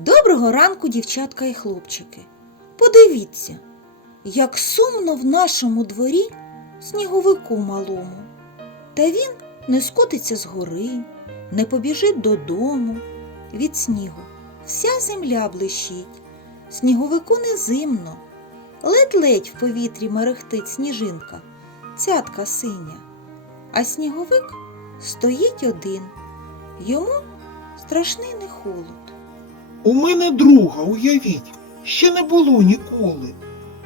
Доброго ранку, дівчатка і хлопчики. Подивіться, як сумно в нашому дворі сніговику малому. Та він не скотиться з гори, не побіжить додому. Від снігу вся земля блищить, сніговику не зимно. Ледь-ледь в повітрі мерехтить сніжинка, цятка синя. А сніговик стоїть один. Йому страшний не холод. У мене друга, уявіть, ще не було ніколи.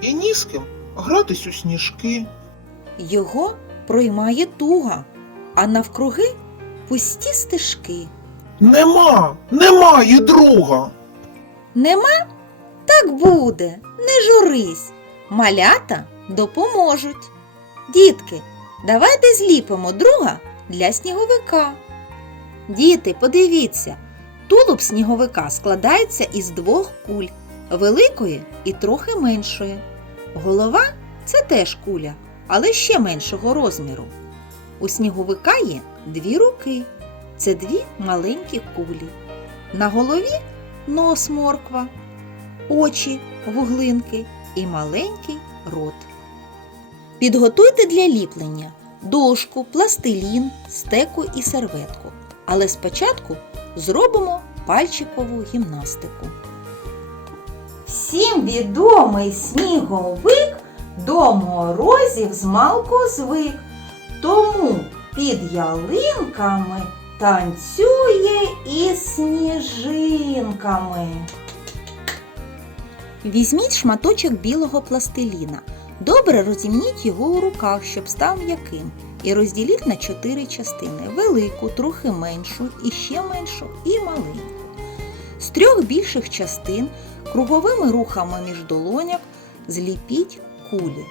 І ні з ким гратись у сніжки. Його проймає туга, а навкруги пусті стежки. Нема, немає друга. Нема? Так буде, не журись. Малята допоможуть. Дітки, давайте зліпимо друга для сніговика. Діти, подивіться, тулуб сніговика складається із двох куль великої і трохи меншої. Голова це теж куля, але ще меншого розміру. У сніговика є дві руки. Це дві маленькі кулі. На голові нос морква, очі вуглинки і маленький рот. Підготуйте для ліплення дошку, пластилін, стеку і серветку. Але спочатку зробимо пальчикову гімнастику. Всім відомий сніговик до морозів змалку звик. Тому під ялинками танцює із сніжинками. Візьміть шматочок білого пластиліна. Добре розімніть його у руках, щоб став м'яким. І розділіть на чотири частини: велику, трохи меншу, і ще меншу, і маленьку. З трьох більших частин круговими рухами між долоняк зліпіть кулі.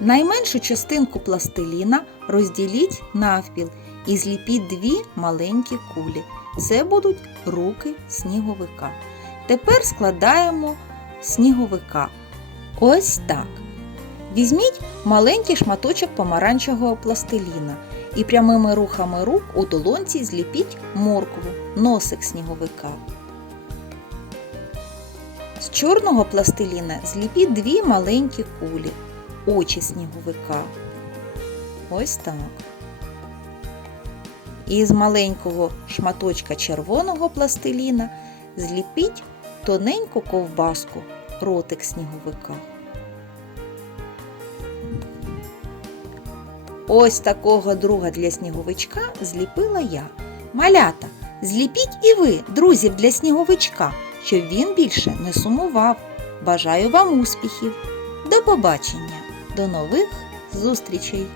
Найменшу частинку пластиліна розділіть навпіл і зліпіть дві маленькі кулі. Це будуть руки сніговика. Тепер складаємо сніговика. Ось так. Візьміть маленький шматочок помаранчевого пластиліна і прямими рухами рук у долонці зліпіть моркву, носик сніговика. З чорного пластиліна зліпіть дві маленькі кулі, очі сніговика. Ось так. І з маленького шматочка червоного пластиліна зліпіть тоненьку ковбаску, ротик сніговика. Ось такого друга для сніговичка зліпила я. Малята, зліпіть і ви друзів для сніговичка, щоб він більше не сумував. Бажаю вам успіхів! До побачення! До нових зустрічей!